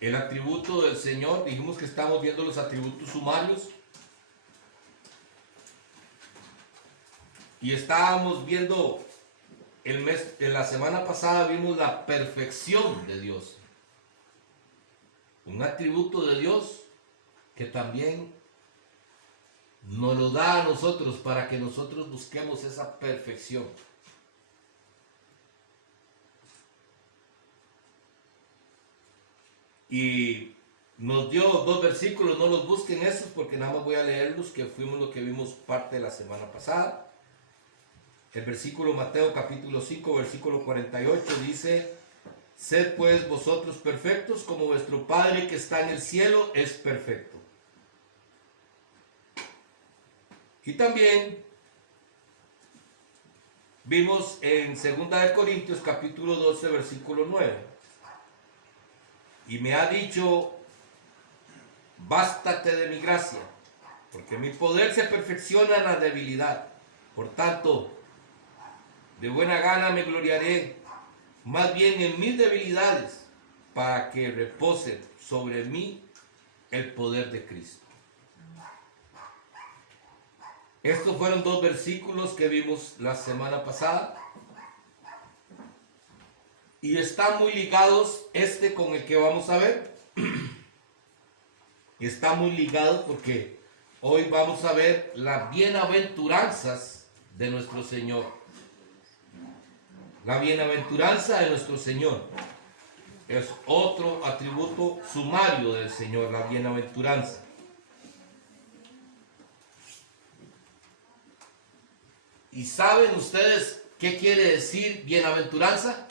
el atributo del Señor. Dijimos que estamos viendo los atributos sumarios. Y estábamos viendo en la semana pasada vimos la perfección de Dios. Un atributo de Dios que también nos lo da a nosotros para que nosotros busquemos esa perfección. Y nos dio dos versículos, no los busquen esos porque nada más voy a leerlos, que fuimos lo que vimos parte de la semana pasada. El versículo Mateo capítulo 5, versículo 48 dice: sed pues vosotros perfectos como vuestro Padre que está en el cielo es perfecto. Y también vimos en 2 Corintios capítulo 12, versículo 9. Y me ha dicho: bástate de mi gracia, porque mi poder se perfecciona en la debilidad. Por tanto, de buena gana me gloriaré más bien en mis debilidades, para que repose sobre mí el poder de Cristo. Estos fueron dos versículos que vimos la semana pasada. Y están muy ligados con el que vamos a ver. Está muy ligado porque hoy vamos a ver las bienaventuranzas de nuestro Señor. La bienaventuranza de nuestro Señor es otro atributo sumario del Señor, la bienaventuranza. ¿Y saben ustedes qué quiere decir bienaventuranza?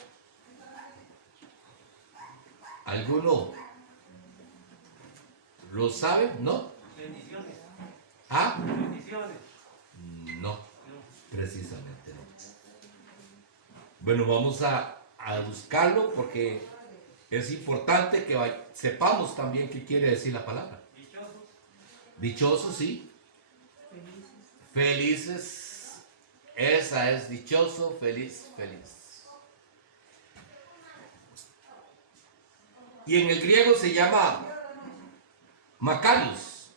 ¿Alguno lo sabe? ¿No? Bendiciones. ¿Ah? Bendiciones. No, precisamente no. Bueno, vamos a buscarlo porque es importante que sepamos también qué quiere decir la palabra. Dichosos. Dichosos, sí. Felices. Esa es dichoso, feliz, feliz. Y en el griego se llama Makarios.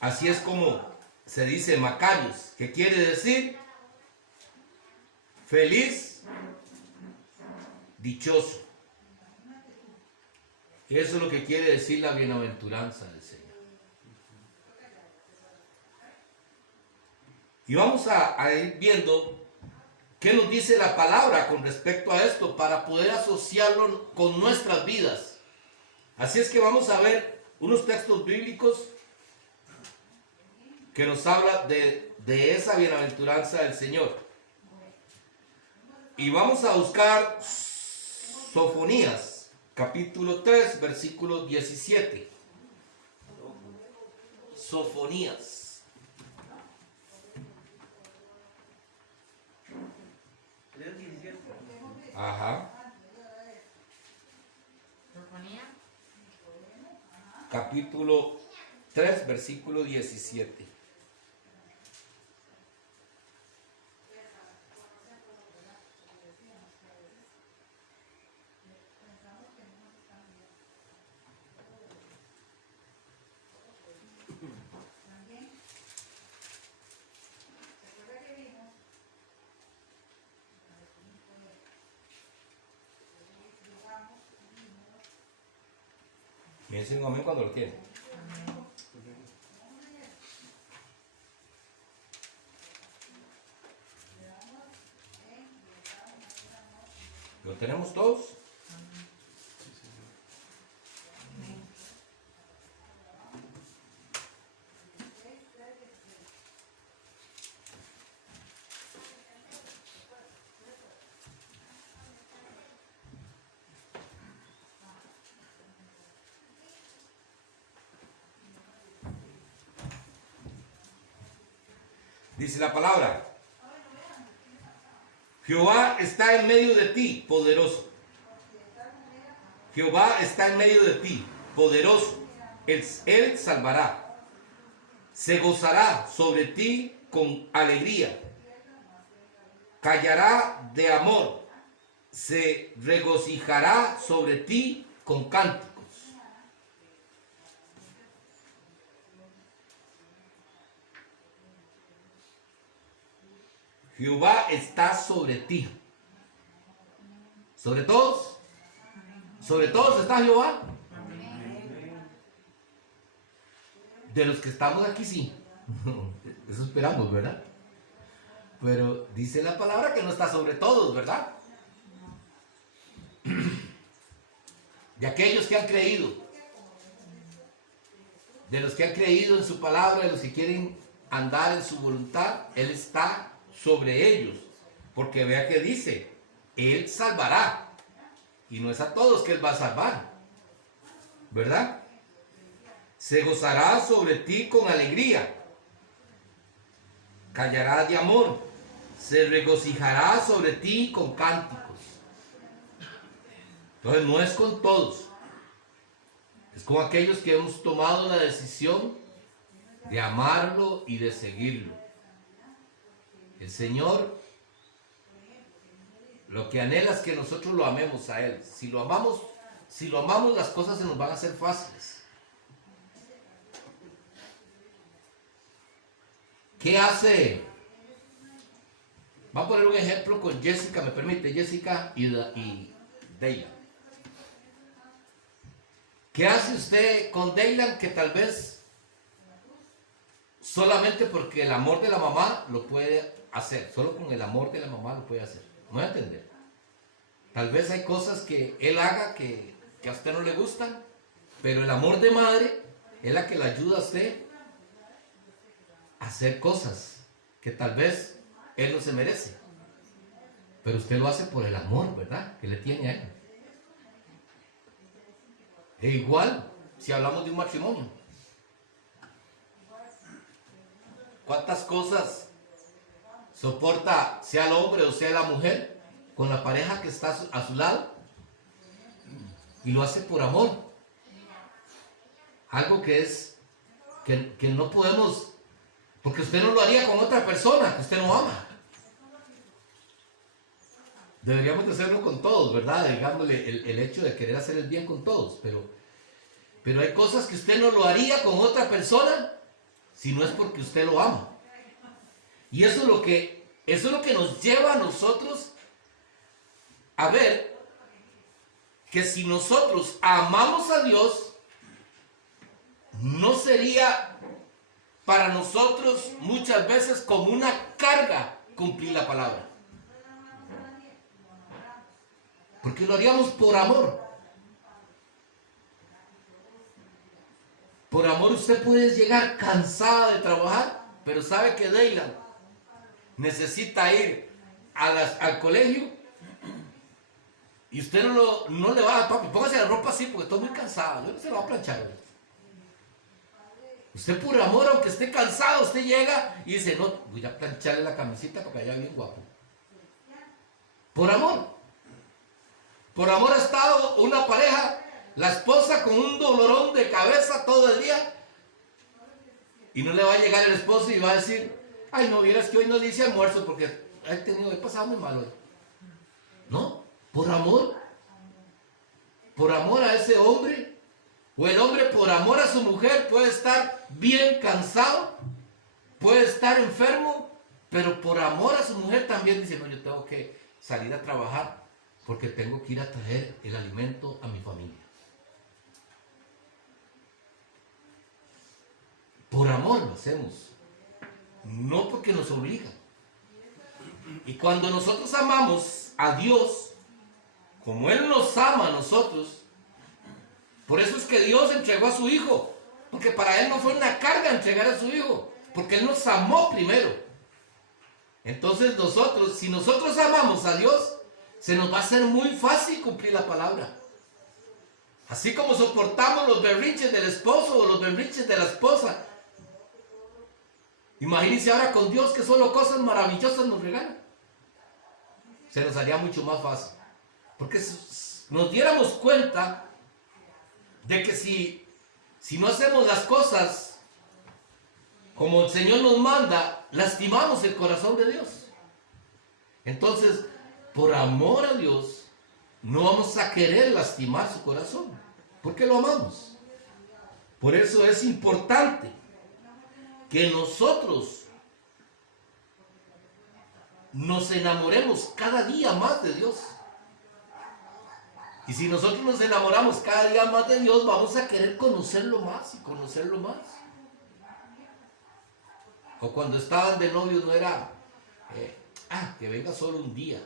Así es como se dice Makarios, que quiere decir feliz, dichoso. Eso es lo que quiere decir la bienaventuranza del Señor. Y vamos a ir viendo qué nos dice la palabra con respecto a esto para poder asociarlo con nuestras vidas. Así es que vamos a ver unos textos bíblicos que nos habla de esa bienaventuranza del Señor. Y vamos a buscar Sofonías, capítulo 3, versículo 17. Sofonías. Ajá. Capítulo 3, versículo 17. Me dice un amén cuando lo tiene. ¿Lo tenemos todos? Dice la palabra: Jehová está en medio de ti, poderoso. Jehová está en medio de ti, poderoso. Él salvará. Se gozará sobre ti con alegría. Callará de amor. Se regocijará sobre ti con cánticos. Jehová está sobre ti. ¿Sobre todos? ¿Sobre todos está Jehová? De los que estamos aquí, sí. Eso esperamos, ¿verdad? Pero dice la palabra que no está sobre todos, ¿verdad? De aquellos que han creído, de los que han creído en su palabra, de los que quieren andar en su voluntad, Él está sobre ellos. Porque vea que dice, Él salvará. Y no es a todos que Él va a salvar, ¿verdad? Se gozará sobre ti con alegría, callará de amor, se regocijará sobre ti con cánticos. Entonces no es con todos, es con aquellos que hemos tomado la decisión de amarlo y de seguirlo. El Señor lo que anhela es que nosotros lo amemos a Él. Si lo amamos, las cosas se nos van a hacer fáciles. ¿Qué hace? Va a poner un ejemplo con Jessica, me permite, Jessica y Daylan. ¿Qué hace usted con Daylan que tal vez solamente porque el amor de la mamá lo puede hacer? Solo con el amor de la mamá lo puede hacer. No voy a entender. Tal vez hay cosas que él haga que a usted no le gustan, pero el amor de madre es la que le ayuda a usted hacer cosas que tal vez él no se merece, pero usted lo hace por el amor, ¿verdad?, que le tiene a él. E igual si hablamos de un matrimonio, ¿cuántas cosas soporta, sea el hombre o sea la mujer, con la pareja que está a su lado? Y lo hace por amor. Algo que no podemos. Porque usted no lo haría con otra persona que usted no ama. Deberíamos de hacerlo con todos, ¿verdad? Digámosle el hecho de querer hacer el bien con todos. Pero hay cosas que usted no lo haría con otra persona si no es porque usted lo ama. Y eso es lo que nos lleva a nosotros a ver que si nosotros amamos a Dios, no sería para nosotros muchas veces como una carga cumplir la palabra. Porque lo haríamos por amor. Por amor usted puede llegar cansada de trabajar, pero sabe que Daylan necesita ir al colegio y usted no le va a papi, póngase la ropa así porque estoy muy cansado, yo no se lo va a planchar. Usted por amor, aunque esté cansado, usted llega y dice, no, voy a plancharle la camiseta para que vaya bien guapo. Por amor. Por amor ha estado una pareja, la esposa con un dolorón de cabeza todo el día, y no le va a llegar el esposo y va a decir, ay, no, vieras que hoy no le hice almuerzo porque he pasado muy mal hoy. No, por amor a ese hombre. O el hombre por amor a su mujer puede estar bien cansado, puede estar enfermo, pero por amor a su mujer también dice, no, yo tengo que salir a trabajar porque tengo que ir a traer el alimento a mi familia. Por amor lo hacemos, no porque nos obliga. Y cuando nosotros amamos a Dios, como Él nos ama a nosotros, por eso es que Dios entregó a su Hijo, porque para Él no fue una carga entregar a su Hijo, porque Él nos amó primero. Entonces nosotros, si nosotros amamos a Dios, se nos va a hacer muy fácil cumplir la palabra. Así como soportamos los berrinches del esposo o los berrinches de la esposa, imagínense ahora con Dios que solo cosas maravillosas nos regala. Se nos haría mucho más fácil. Porque nos diéramos cuenta de que si no hacemos las cosas como el Señor nos manda, lastimamos el corazón de Dios. Entonces, por amor a Dios, no vamos a querer lastimar su corazón, porque lo amamos. Por eso es importante que nosotros nos enamoremos cada día más de Dios. Y si nosotros nos enamoramos cada día más de Dios, vamos a querer conocerlo más y conocerlo más. O cuando estaban de novios no era, que venga solo un día.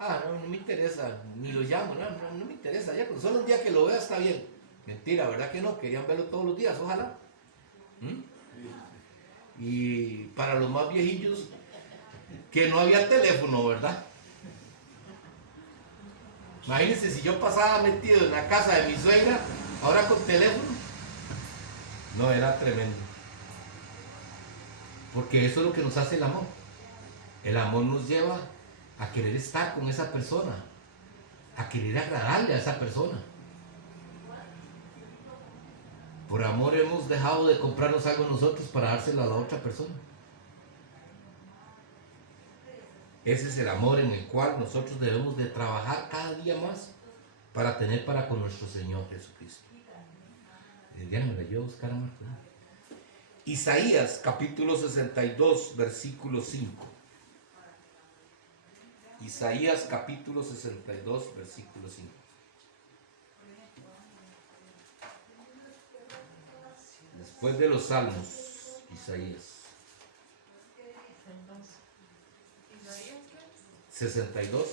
No me interesa, ni lo llamo, no me interesa, ya con solo un día que lo vea está bien. Mentira, ¿verdad que no? Querían verlo todos los días, ojalá. Y para los más viejillos, que no había teléfono, ¿verdad? Imagínense si yo pasaba metido en la casa de mi suegra, ahora con teléfono. No, era tremendo. Porque eso es lo que nos hace el amor. El amor nos lleva a querer estar con esa persona, a querer agradarle a esa persona. Por amor hemos dejado de comprarnos algo nosotros para dárselo a la otra persona. Ese es el amor en el cual nosotros debemos de trabajar cada día más para tener para con nuestro Señor Jesucristo. Diana, me la llevo a buscar a Marta. Isaías capítulo 62, versículo 5. Isaías capítulo 62, versículo 5. Después de los salmos, Isaías 62,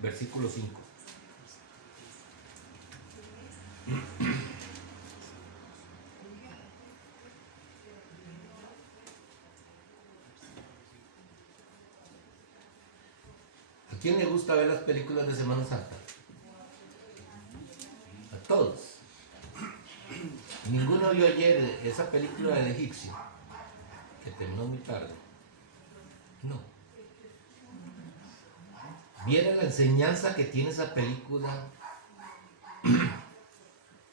versículo 5. ¿A quién le gusta ver las películas de Semana Santa? A todos. Ninguno vio ayer esa película del egipcio, que terminó muy tarde. No. Viera la enseñanza que tiene esa película.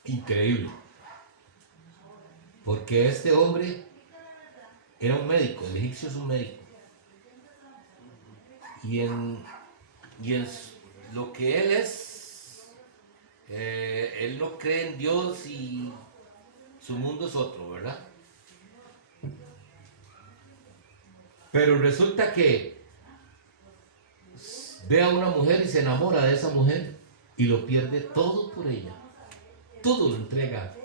Increíble. Porque este hombre era un médico, el egipcio es un médico. Y en lo que él es, él no cree en Dios y su mundo es otro, ¿verdad? Pero resulta que ve a una mujer y se enamora de esa mujer y lo pierde todo por ella. Todo lo entrega,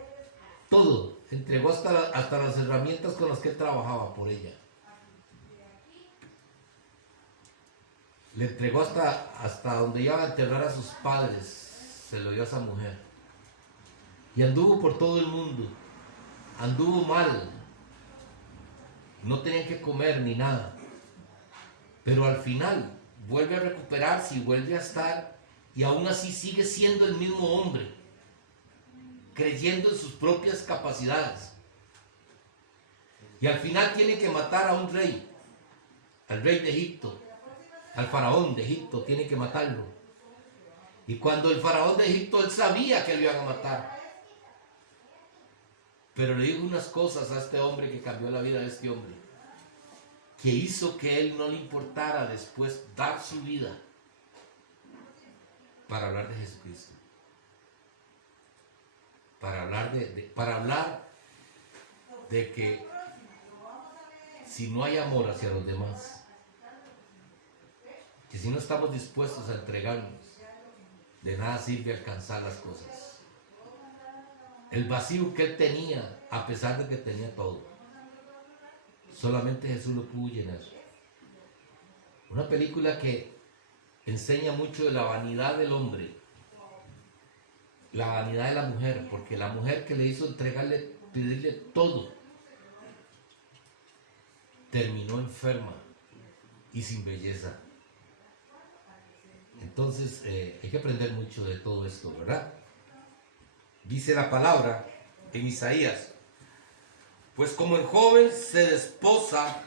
todo. Entregó hasta las herramientas con las que él trabajaba por ella. Le entregó hasta donde iba a enterrar a sus padres, se lo dio a esa mujer. Y anduvo por todo el mundo, anduvo mal, no tenían que comer ni nada. Pero al final vuelve a recuperarse y vuelve a estar, y aún así sigue siendo el mismo hombre, creyendo en sus propias capacidades. Y al final tiene que matar a un rey, al rey de Egipto. Al faraón de Egipto, tiene que matarlo. Y cuando el faraón de Egipto, él sabía que lo iban a matar. Pero le dijo unas cosas a este hombre que cambió la vida de este hombre, que hizo que él no le importara después dar su vida para hablar de Jesucristo. Para hablar de que si no hay amor hacia los demás, que si no estamos dispuestos a entregarnos, de nada sirve alcanzar las cosas. El vacío que él tenía, a pesar de que tenía todo, solamente Jesús lo pudo llenar. Una película que enseña mucho de la vanidad del hombre, la vanidad de la mujer, porque la mujer que le hizo entregarle, pedirle todo, terminó enferma y sin belleza. Entonces hay que aprender mucho de todo esto, ¿verdad? Dice la palabra en Isaías: pues como el joven se desposa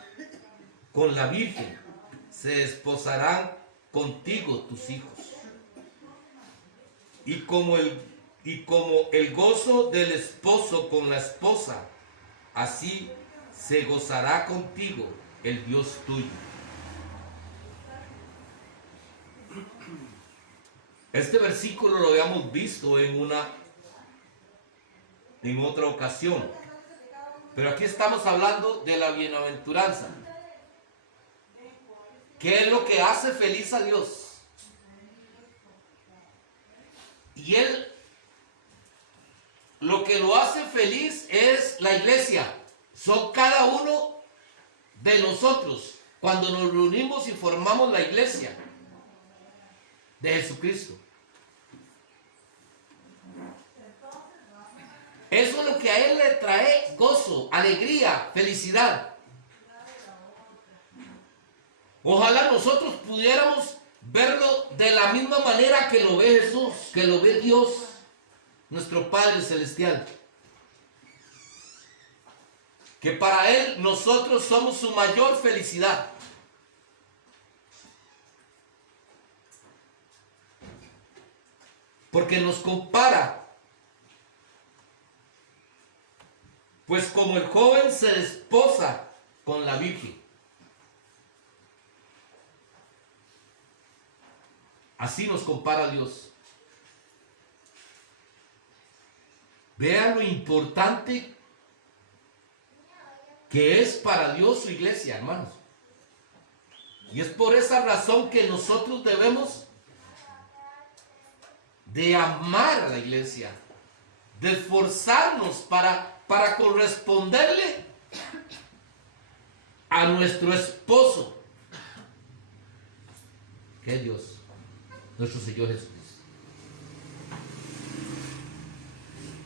con la virgen, se desposarán contigo tus hijos. Y como el gozo del esposo con la esposa, así se gozará contigo el Dios tuyo. Este versículo lo habíamos visto en otra ocasión, Pero aquí estamos hablando de la bienaventuranza. ¿Qué es lo que hace feliz a Dios? Y Él, lo que lo hace feliz es la iglesia. Son cada uno de nosotros cuando nos reunimos y formamos la iglesia de Jesucristo. Eso es lo que a Él le trae gozo, alegría, felicidad. Ojalá nosotros pudiéramos verlo de la misma manera que lo ve Jesús, que lo ve Dios, nuestro Padre Celestial. Que para Él nosotros somos su mayor felicidad. Porque nos compara. Pues como el joven se desposa con la virgen, así nos compara Dios. Vean lo importante que es para Dios su iglesia, hermanos. Y es por esa razón que nosotros debemos de amar a la iglesia, de esforzarnos para corresponderle a nuestro esposo, que es Dios, nuestro Señor Jesucristo.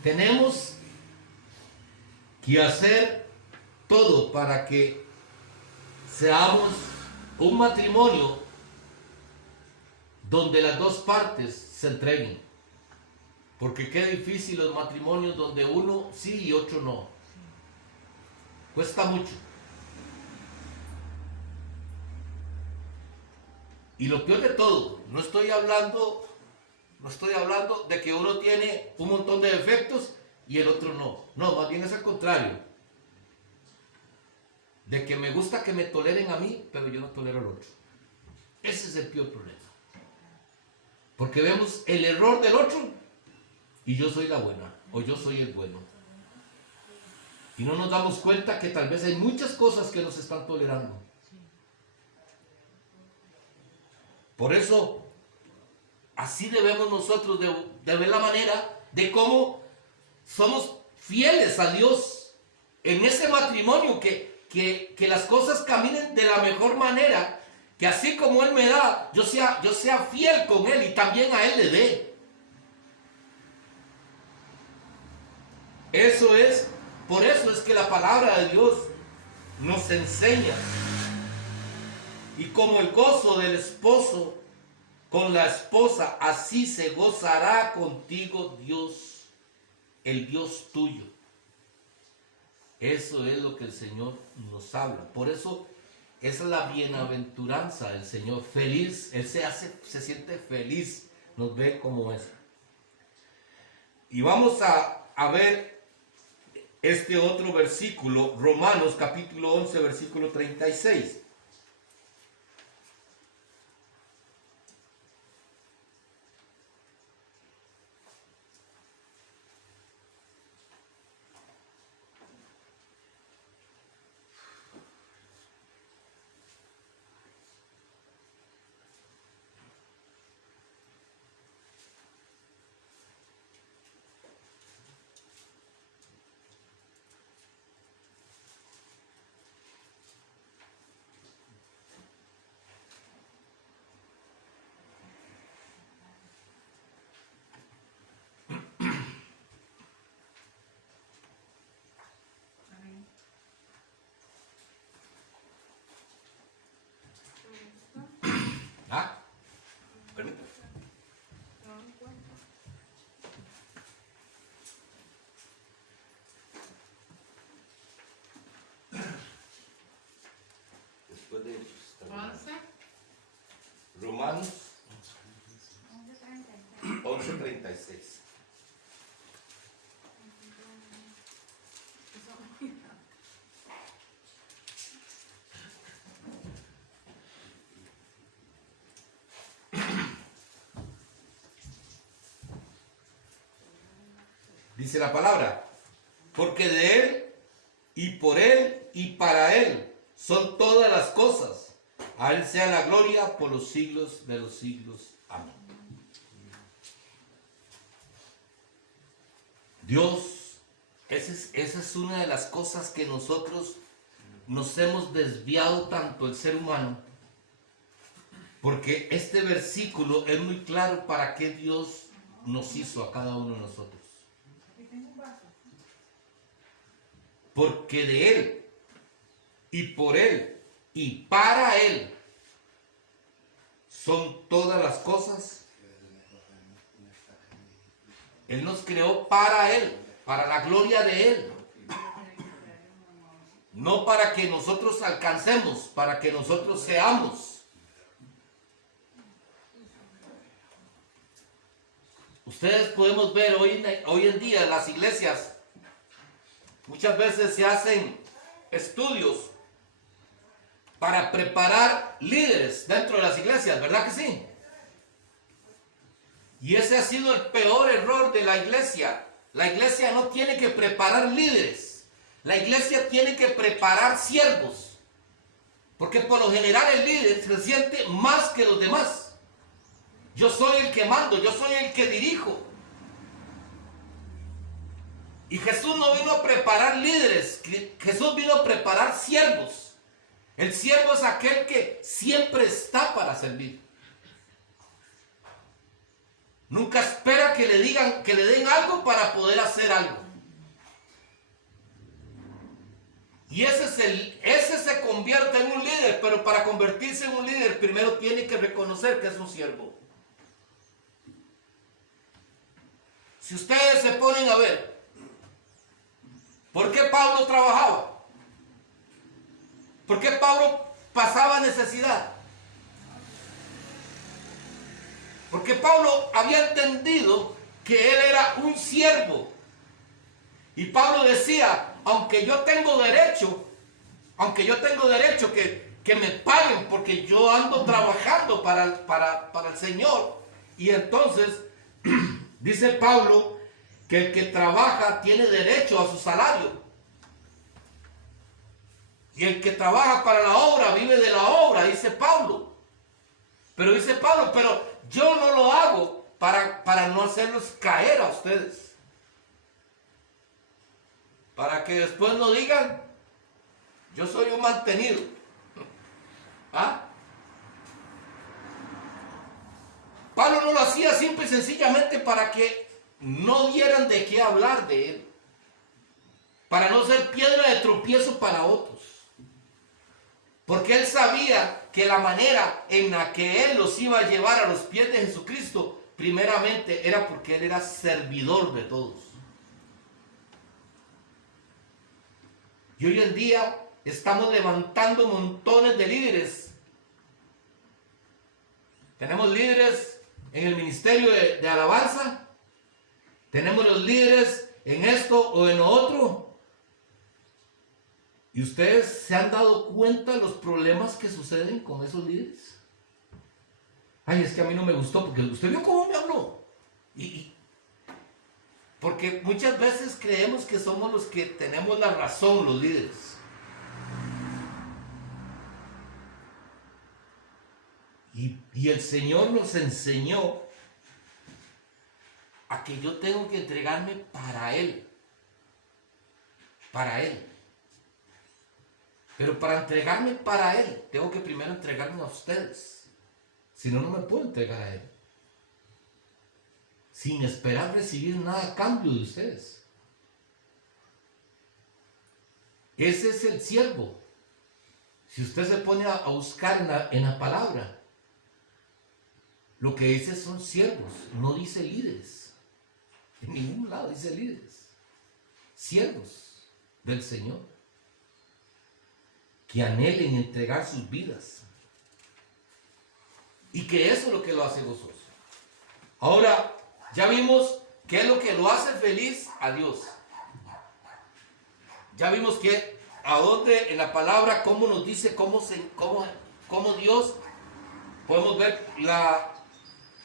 Tenemos que hacer todo para que seamos un matrimonio donde las dos partes se entreguen. Porque qué difícil los matrimonios donde uno sí y otro no. Cuesta mucho. Y lo peor de todo, no estoy hablando de que uno tiene un montón de defectos y el otro no. No, más bien es al contrario. De que me gusta que me toleren a mí, pero yo no tolero al otro. Ese es el peor problema. Porque vemos el error del otro y yo soy la buena, o yo soy el bueno. Y no nos damos cuenta que tal vez hay muchas cosas que nos están tolerando. Por eso, así debemos nosotros de ver la manera de cómo somos fieles a Dios en ese matrimonio, que las cosas caminen de la mejor manera, que así como Él me da, yo sea fiel con Él y también a Él le dé. Por eso es que la palabra de Dios nos enseña. Y como el gozo del esposo con la esposa, así se gozará contigo Dios, el Dios tuyo. Eso es lo que el Señor nos habla. Por eso esa es la bienaventuranza del Señor. Feliz, Él se siente feliz, nos ve como es. Y vamos a ver este otro versículo, Romanos capítulo 11, versículo 36. ¿Ah? Permítame. Después de 11. Romanos 11:36. Dice la palabra, porque de Él y por Él y para Él son todas las cosas. A Él sea la gloria por los siglos de los siglos. Amén. Dios, esa es una de las cosas que nosotros nos hemos desviado tanto el ser humano, porque este versículo es muy claro para qué Dios nos hizo a cada uno de nosotros. Porque de Él y por Él y para Él son todas las cosas. Él nos creó para Él, para la gloria de Él. No para que nosotros alcancemos, para que nosotros seamos. Ustedes podemos ver hoy en día en las iglesias, muchas veces se hacen estudios para preparar líderes dentro de las iglesias, ¿verdad que sí? Y ese ha sido el peor error de la iglesia. La iglesia no tiene que preparar líderes. La iglesia tiene que preparar siervos. Porque por lo general el líder se siente más que los demás. Yo soy el que mando, yo soy el que dirijo. Y Jesús no vino a preparar líderes, Jesús vino a preparar siervos. El siervo es aquel que siempre está para servir. Nunca espera que le digan, que le den algo para poder hacer algo. Y ese se convierte en un líder, pero para convertirse en un líder primero tiene que reconocer que es un siervo. Si ustedes se ponen a ver, ¿por qué Pablo trabajaba? ¿Por qué Pablo pasaba necesidad? Porque Pablo había entendido que él era un siervo. Y Pablo decía, aunque yo tengo derecho que me paguen porque yo ando trabajando para el Señor. Y entonces dice Pablo que el que trabaja tiene derecho a su salario. Y el que trabaja para la obra vive de la obra, dice Pablo. Pero dice Pablo, pero yo no lo hago para no hacerlos caer a ustedes. Para que después no digan, yo soy un mantenido. ¿Ah? Pablo no lo hacía simple y sencillamente para que no dieran de qué hablar de él. Para no ser piedra de tropiezo para otros. Porque él sabía que la manera en la que él los iba a llevar a los pies de Jesucristo, primeramente era porque él era servidor de todos. Y hoy en día estamos levantando montones de líderes. Tenemos líderes en el ministerio de alabanza. Tenemos los líderes en esto o en lo otro. ¿Y ustedes se han dado cuenta de los problemas que suceden con esos líderes? Ay, es que a mí no me gustó porque usted vio cómo me habló. Porque muchas veces creemos que somos los que tenemos la razón, los líderes. Y el Señor nos enseñó a que yo tengo que entregarme para Él. Para Él. Pero para entregarme para Él, tengo que primero entregarme a ustedes. Si no, no me puedo entregar a Él. Sin esperar recibir nada a cambio de ustedes. Ese es el siervo. Si usted se pone a buscar en la palabra, lo que dice son siervos, no dice líderes. En ningún lado dice líderes. Siervos del Señor. Que anhelen entregar sus vidas. Y que eso es lo que lo hace gozoso. Ahora, ya vimos qué es lo que lo hace feliz a Dios. Ya vimos que a dónde en la palabra, cómo nos dice, cómo Dios, podemos ver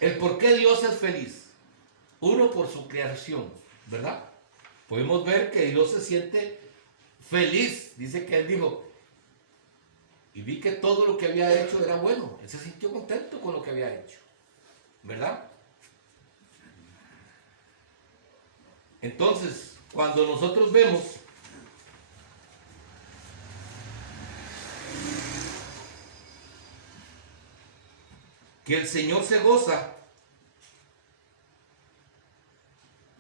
el por qué Dios es feliz. Uno, por su creación, ¿verdad? Podemos ver que Dios se siente feliz. Dice que él dijo, y vi que todo lo que había hecho era bueno. Él se sintió contento con lo que había hecho, ¿verdad? Entonces, cuando nosotros vemos que el Señor se goza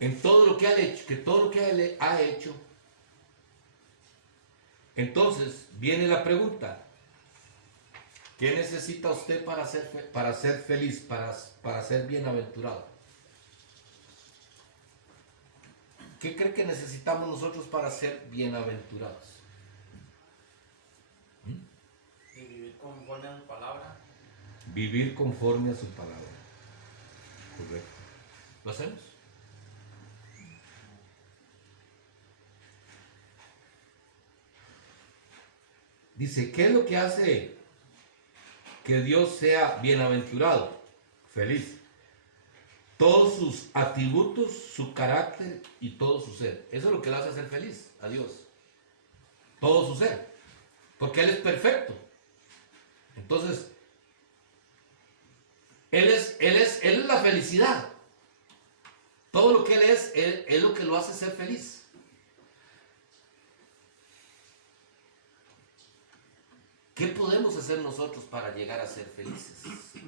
en todo lo que ha hecho, que todo lo que Él ha hecho, entonces viene la pregunta: ¿qué necesita usted para ser feliz, para ser bienaventurado? ¿Qué cree que necesitamos nosotros para ser bienaventurados? Y vivir conforme a su palabra. Vivir conforme a su palabra. Correcto. ¿Lo hacemos? Dice, ¿qué es lo que hace que Dios sea bienaventurado? Feliz. Todos sus atributos, su carácter y todo su ser. Eso es lo que le hace ser feliz a Dios. Todo su ser. Porque Él es perfecto. Entonces, Él es la felicidad. Todo lo que Él es lo que lo hace ser feliz. ¿Qué podemos hacer nosotros para llegar a ser felices?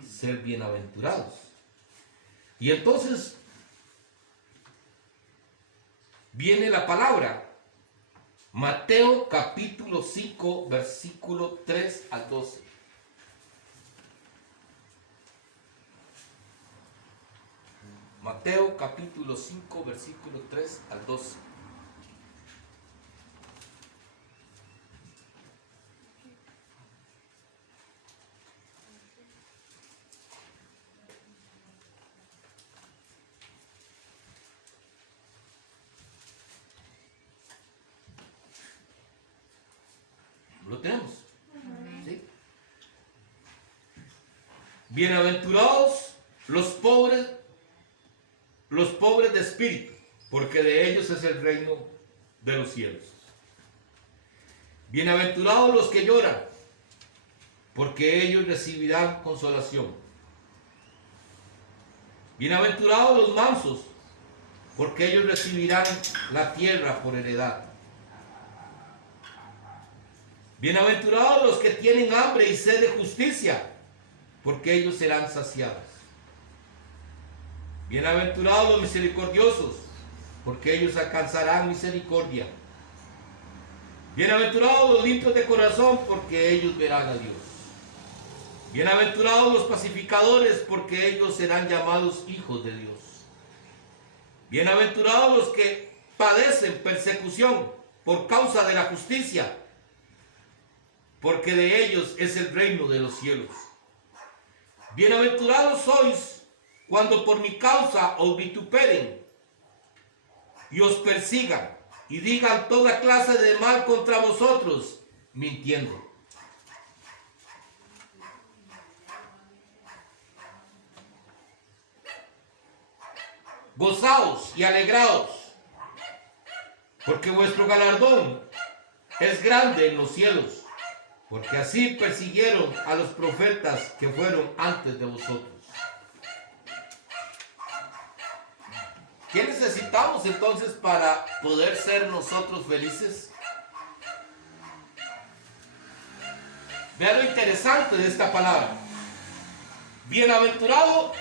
Ser bienaventurados. Y entonces viene la palabra. Mateo capítulo 5, versículo 3 al 12. Mateo capítulo 5, versículo 3 al 12. ¿Lo tenemos? ¿Sí? Bienaventurados los pobres de espíritu, porque de ellos es el reino de los cielos. Bienaventurados los que lloran, porque ellos recibirán consolación. Bienaventurados los mansos, porque ellos recibirán la tierra por heredad. Bienaventurados los que tienen hambre y sed de justicia, porque ellos serán saciados. Bienaventurados los misericordiosos, porque ellos alcanzarán misericordia. Bienaventurados los limpios de corazón, porque ellos verán a Dios. Bienaventurados los pacificadores, porque ellos serán llamados hijos de Dios. Bienaventurados los que padecen persecución por causa de la justicia, porque de ellos es el reino de los cielos. Bienaventurados sois cuando por mi causa os vituperen y os persigan y digan toda clase de mal contra vosotros, mintiendo. Gozaos y alegraos, porque vuestro galardón es grande en los cielos, porque así persiguieron a los profetas que fueron antes de vosotros. ¿Qué necesitamos entonces para poder ser nosotros felices? Vean lo interesante de esta palabra. Bienaventurados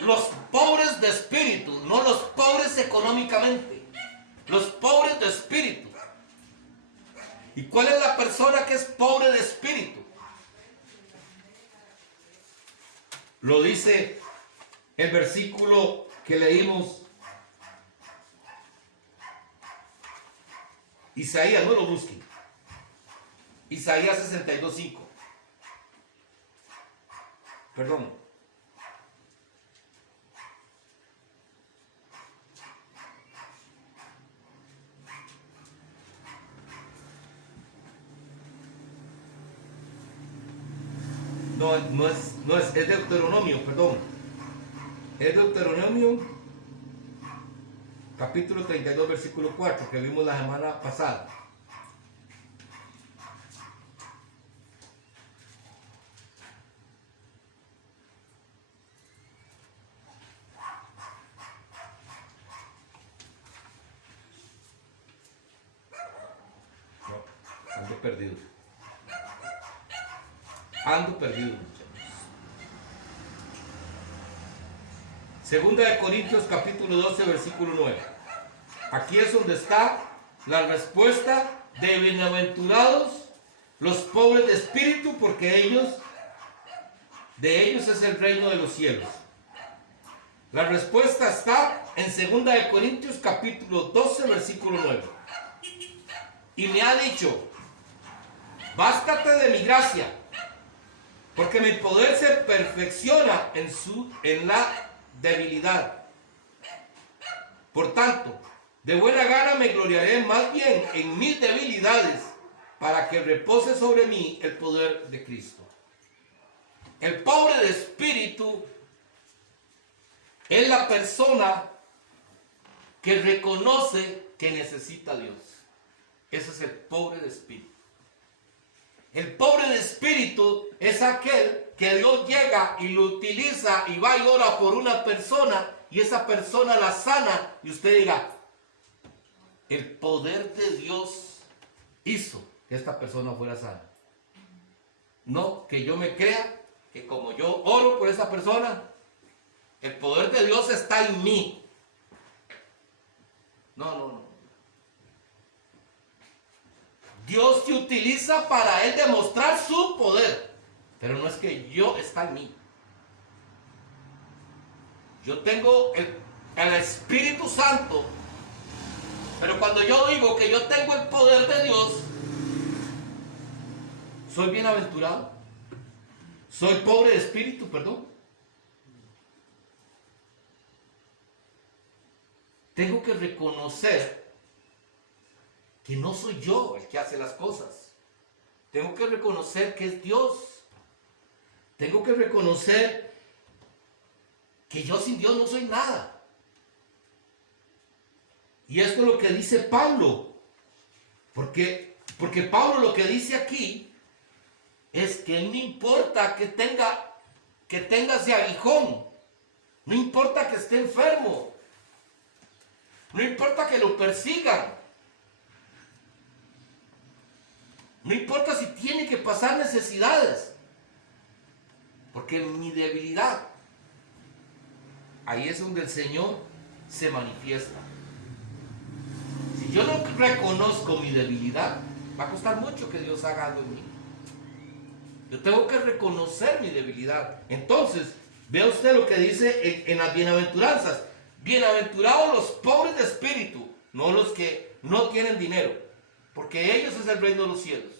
los pobres de espíritu, no los pobres económicamente, los pobres de espíritu. ¿Y cuál es la persona que es pobre de espíritu? Lo dice el versículo que leímos. Isaías, no lo busquen. Isaías 62:5. Perdón. No es Deuteronomio, perdón. Es Deuteronomio capítulo 32, versículo 4, que vimos la semana pasada. perdido. Ando perdido, muchachos. Segunda de Corintios capítulo 12, versículo 9. Aquí es donde está la respuesta de bienaventurados los pobres de espíritu, porque de ellos es el reino de los cielos. La respuesta está en 2 de Corintios capítulo 12, versículo 9. Y me ha dicho: bástate de mi gracia, porque mi poder se perfecciona en la debilidad. Por tanto, de buena gana me gloriaré más bien en mis debilidades, para que repose sobre mí el poder de Cristo. El pobre de espíritu es la persona que reconoce que necesita a Dios. Ese es el pobre de espíritu. El pobre de espíritu es aquel que Dios llega y lo utiliza y va y ora por una persona y esa persona la sana y usted diga: el poder de Dios hizo que esta persona fuera sana. No que yo me crea que como yo oro por esa persona, el poder de Dios está en mí. No. Dios te utiliza para Él demostrar su poder, pero no es que yo está en mí. Yo tengo el Espíritu Santo, pero cuando yo digo que yo tengo el poder de Dios, soy bienaventurado. Soy pobre de espíritu, perdón. Tengo que reconocer que no soy yo el que hace las cosas. Tengo que reconocer que es Dios. Tengo que reconocer que yo sin Dios no soy nada. Y esto es lo que dice Pablo. Porque Pablo lo que dice aquí es que no importa que tenga ese aguijón. No importa que esté enfermo. No importa que lo persigan. No importa si tiene que pasar necesidades. Porque mi debilidad, ahí es donde el Señor se manifiesta. Si yo no reconozco mi debilidad, va a costar mucho que Dios haga algo en mí. Yo tengo que reconocer mi debilidad. Entonces, vea usted lo que dice en las bienaventuranzas. Bienaventurados los pobres de espíritu, no los que no tienen dinero, porque ellos es el reino de los cielos.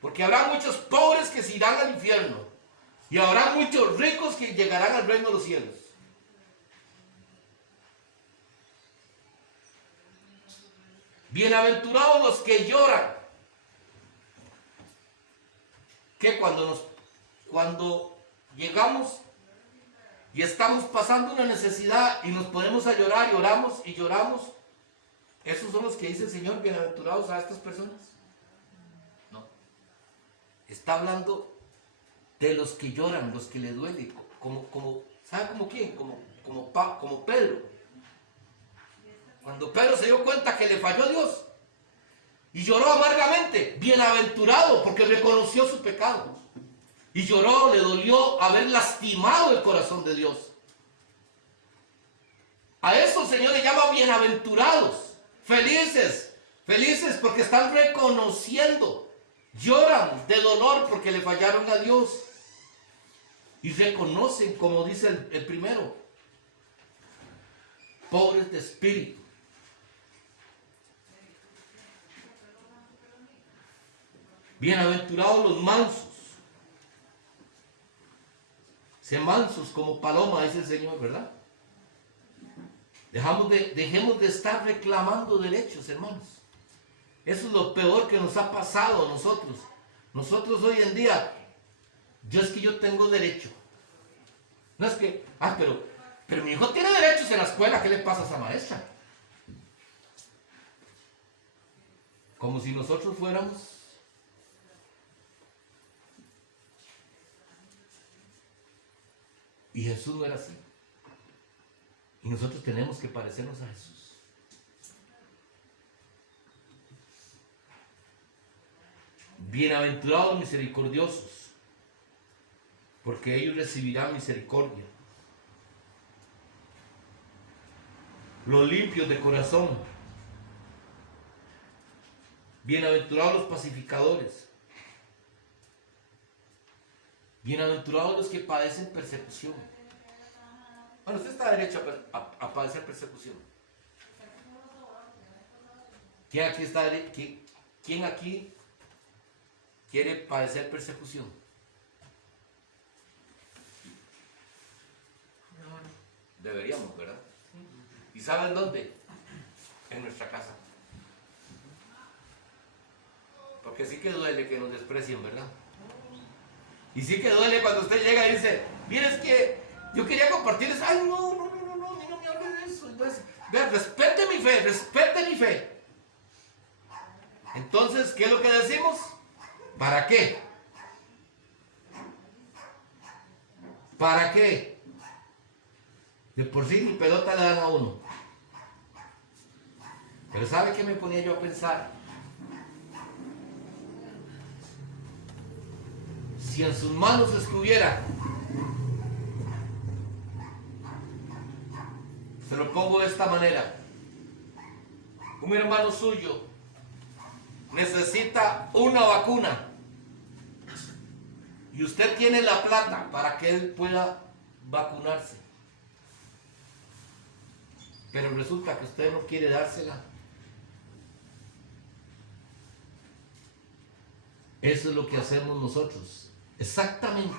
Porque habrá muchos pobres que se irán al infierno, y habrá muchos ricos que llegarán al reino de los cielos. Bienaventurados los que lloran. Que cuando llegamos y estamos pasando una necesidad y nos ponemos a llorar y oramos y lloramos, ¿esos son los que dice el Señor bienaventurados a estas personas? No. Está hablando de los que lloran, los que le duele, ¿sabe como quién? Como Pedro. Cuando Pedro se dio cuenta que le falló a Dios y lloró amargamente, bienaventurado, porque reconoció su pecado. Y lloró, le dolió haber lastimado el corazón de Dios. A eso el Señor le llama bienaventurados, felices porque están reconociendo, lloran de dolor porque le fallaron a Dios. Y reconocen, como dice el primero, pobres de espíritu. Bienaventurados los mansos. Sean mansos como paloma, dice el Señor, ¿verdad? Dejemos de estar reclamando derechos, hermanos. Eso es lo peor que nos ha pasado a nosotros. Nosotros hoy en día, es que yo tengo derecho. No es que, pero mi hijo tiene derechos en la escuela, ¿qué le pasa a esa maestra? Como si nosotros fuéramos y Jesús no era así. Y nosotros tenemos que parecernos a Jesús. Bienaventurados misericordiosos, porque ellos recibirán misericordia. Los limpios de corazón. Bienaventurados los pacificadores. Bienaventurados los que padecen persecución. Bueno, usted está derecho a padecer persecución. ¿Quién aquí quiere padecer persecución? Deberíamos, ¿verdad? ¿Y saben dónde? En nuestra casa. Porque sí que duele que nos desprecien, ¿verdad? Y sí que duele cuando usted llega y dice, mira, es que yo quería compartirles. Ay, no me hable de eso. Entonces, vean, respete mi fe. Entonces, ¿qué es lo que decimos? ¿Para qué? ¿Para qué? De por sí ni pelota le dan a uno. Pero ¿sabe qué me ponía yo a pensar? Si en sus manos estuviera, se lo pongo de esta manera, un hermano suyo necesita una vacuna y usted tiene la plata para que él pueda vacunarse, pero resulta que usted no quiere dársela. Eso es lo que hacemos nosotros, exactamente,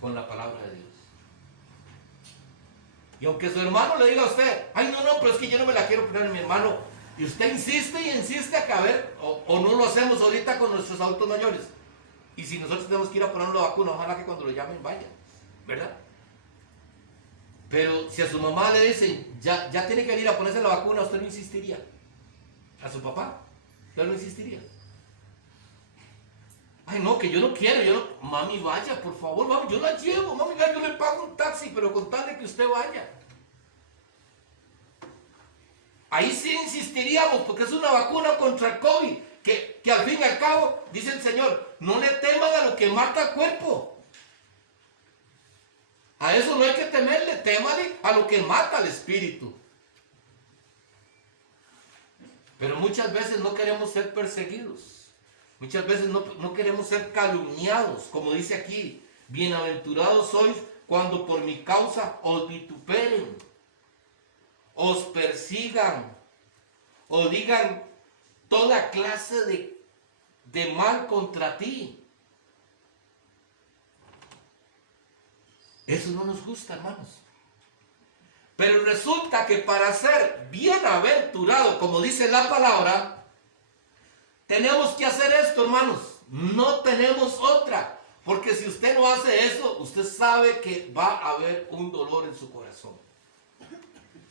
con la palabra de Dios. Y aunque su hermano le diga a usted, ay, no, pero es que yo no me la quiero poner, mi hermano, y usted insiste y insiste a que a ver, o no lo hacemos ahorita con nuestros adultos mayores. Y si nosotros tenemos que ir a poner la vacuna, ojalá que cuando lo llamen vaya, ¿verdad? Pero si a su mamá le dicen, ya tiene que ir a ponerse la vacuna, usted no insistiría. A su papá, usted no insistiría. Ay, no, que yo no quiero, mami, vaya, por favor, mami, yo la llevo, mami, yo le pago un taxi, pero con tal de que usted vaya. Ahí sí insistiríamos, porque es una vacuna contra el COVID, que al fin y al cabo, dice el Señor, no le teman a lo que mata el cuerpo. A eso no hay que temerle, témale a lo que mata al espíritu. Pero muchas veces no queremos ser perseguidos. Muchas veces no queremos ser calumniados, como dice aquí, bienaventurados sois cuando por mi causa os vituperen, os persigan, o digan toda clase de mal contra ti. Eso no nos gusta, hermanos. Pero resulta que para ser bienaventurado, como dice la palabra, tenemos que hacer esto, hermanos. No tenemos otra. Porque si usted no hace eso, usted sabe que va a haber un dolor en su corazón.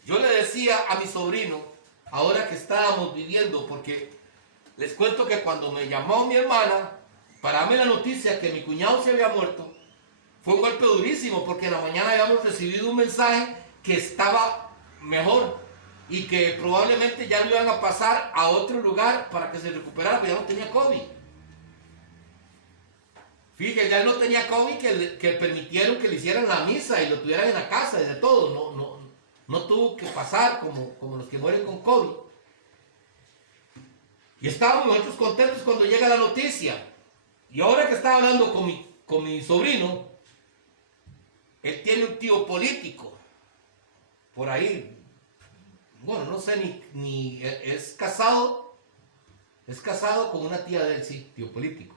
Yo le decía a mi sobrino, ahora que estábamos viviendo, porque les cuento que cuando me llamó mi hermana para darme la noticia que mi cuñado se había muerto, fue un golpe durísimo, porque en la mañana habíamos recibido un mensaje que estaba mejor y que probablemente ya lo iban a pasar a otro lugar para que se recuperara, porque ya no tenía COVID. Fíjate, ya no tenía COVID, que permitieron que le hicieran la misa y lo tuvieran en la casa y de todo. No tuvo que pasar como los que mueren con COVID. Y estábamos nosotros contentos cuando llega la noticia. Y ahora que estaba hablando con mi sobrino, él tiene un tío político por ahí. Bueno, no sé ni es casado con una tía de él, sí, tío político.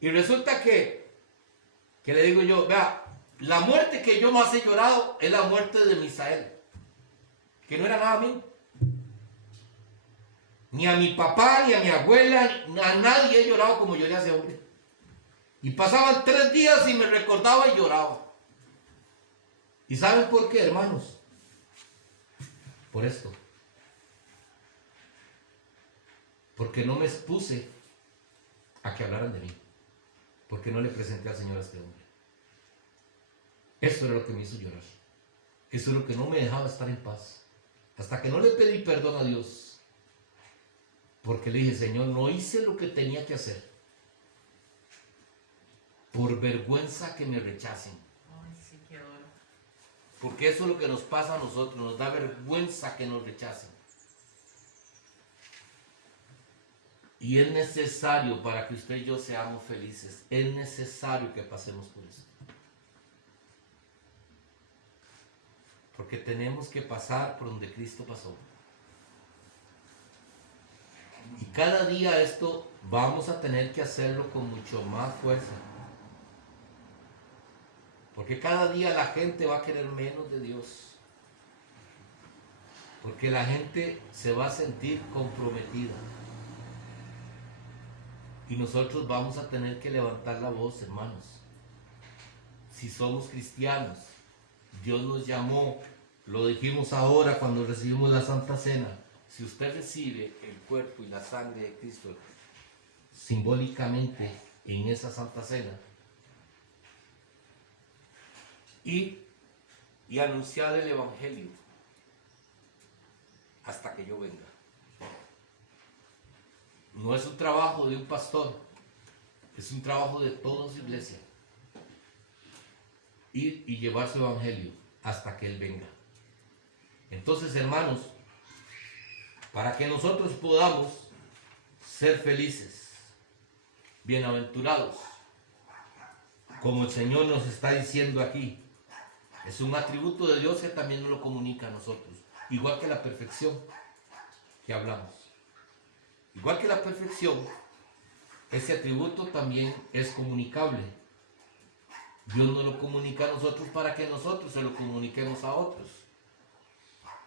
Y resulta que le digo yo, vea, la muerte que yo más he llorado es la muerte de Misael, que no era nada a mí. Ni a mi papá, ni a mi abuela, a nadie he llorado como lloré a ese hombre. Y pasaban 3 días y me recordaba y lloraba. ¿Y saben por qué, hermanos? Por esto. Porque no me expuse a que hablaran de mí. Porque no le presenté al Señor a este hombre. Eso era lo que me hizo llorar. Eso es lo que no me dejaba estar en paz. Hasta que no le pedí perdón a Dios. Porque le dije, Señor, no hice lo que tenía que hacer. Por vergüenza que me rechacen. Ay, sí, qué duro. Porque eso es lo que nos pasa a nosotros, nos da vergüenza que nos rechacen. Y es necesario para que usted y yo seamos felices, es necesario que pasemos por eso. Porque tenemos que pasar por donde Cristo pasó. Y cada día esto vamos a tener que hacerlo con mucho más fuerza. Porque cada día la gente va a querer menos de Dios. Porque la gente se va a sentir comprometida. Y nosotros vamos a tener que levantar la voz, hermanos. Si somos cristianos, Dios nos llamó, lo dijimos ahora cuando recibimos la Santa Cena. Si usted recibe el cuerpo y la sangre de Cristo simbólicamente en esa Santa Cena y anunciar el Evangelio hasta que yo venga. No es un trabajo de un pastor, es un trabajo de toda su iglesia. Ir y llevar su Evangelio hasta que Él venga. Entonces, hermanos, para que nosotros podamos ser felices, bienaventurados, como el Señor nos está diciendo aquí, es un atributo de Dios que también nos lo comunica a nosotros, igual que la perfección que hablamos. Igual que la perfección, ese atributo también es comunicable. Dios nos lo comunica a nosotros para que nosotros se lo comuniquemos a otros.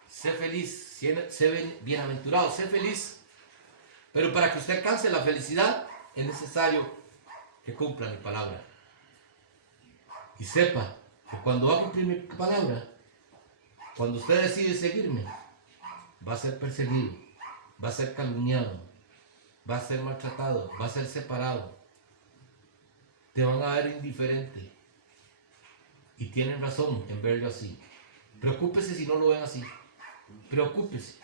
Sé feliz, sé bienaventurado, sé feliz. Pero para que usted alcance la felicidad, es necesario que cumpla mi palabra. Y sepa que cuando va a cumplir mi palabra, cuando usted decide seguirme, va a ser perseguido, va a ser calumniado, va a ser maltratado, va a ser separado. Te van a ver indiferente. Y tienen razón en verlo así. Preocúpese si no lo ven así. Preocúpese.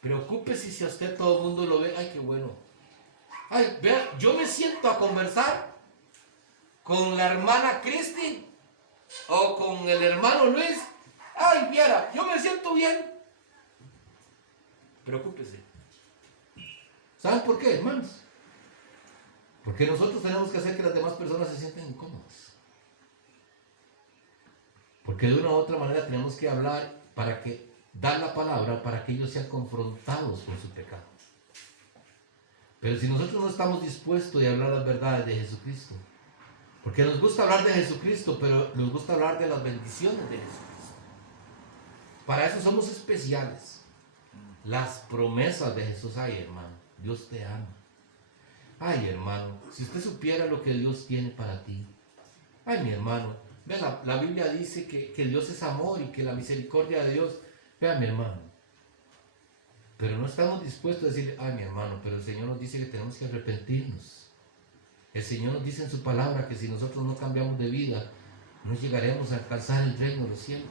Preocúpese si a usted todo el mundo lo ve. Ay, qué bueno. Ay, vea, yo me siento a conversar con la hermana Cristi o con el hermano Luis. Ay, viera, yo me siento bien. Preocúpese. ¿Saben por qué, hermanos? Porque nosotros tenemos que hacer que las demás personas se sientan incómodas. Porque de una u otra manera tenemos que hablar para que, dar la palabra para que ellos sean confrontados con su pecado. Pero si nosotros no estamos dispuestos a hablar las verdades de Jesucristo, porque nos gusta hablar de Jesucristo, pero nos gusta hablar de las bendiciones de Jesucristo. Para eso somos especiales. Las promesas de Jesús, ay hermano, Dios te ama. Ay hermano, si usted supiera lo que Dios tiene para ti. Ay mi hermano, vea, la Biblia dice que Dios es amor y que la misericordia de Dios, vea mi hermano. Pero no estamos dispuestos a decirle, ay mi hermano, pero el Señor nos dice que tenemos que arrepentirnos. El Señor nos dice en su palabra que si nosotros no cambiamos de vida, no llegaremos a alcanzar el reino de los cielos.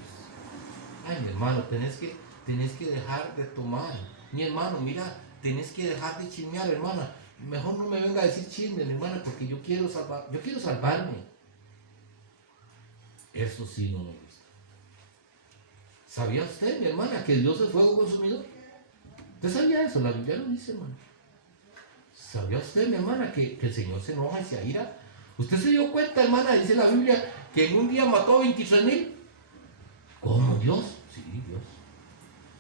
Ay mi hermano, tenés que dejar de tomar. Mi hermano, mira, tenés que dejar de chismear, hermana. Mejor no me venga a decir chisme, mi hermana, porque yo quiero salvarme. Eso sí no me gusta. ¿Sabía usted, mi hermana, que Dios es fuego consumidor? ¿Usted sabía eso? La Biblia lo dice, hermano. ¿Sabía usted, mi hermana, que el Señor se enoja y se aira? ¿Usted se dio cuenta, hermana, dice la Biblia, que en un día mató a 23,000? ¿Cómo, Dios? Sí, Dios.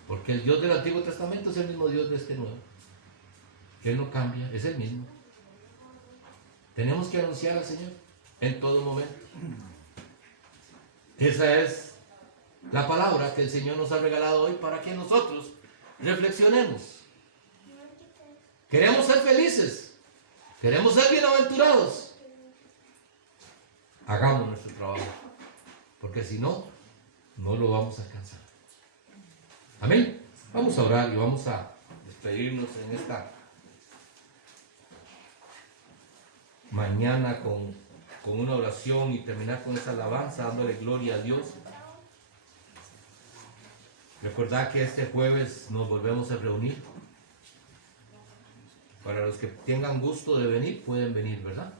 Porque el Dios del Antiguo Testamento es el mismo Dios de este Nuevo. Él no cambia, es el mismo. Tenemos que anunciar al Señor en todo momento. Esa es la palabra que el Señor nos ha regalado hoy para que nosotros reflexionemos. Queremos ser felices. Queremos ser bienaventurados. Hagamos nuestro trabajo. Porque si no, no lo vamos a alcanzar. Amén. Vamos a orar y vamos a despedirnos en esta mañana con una oración y terminar con esa alabanza dándole gloria a Dios. Recordad que este jueves nos volvemos a reunir Para los que tengan gusto de venir, pueden venir, ¿verdad?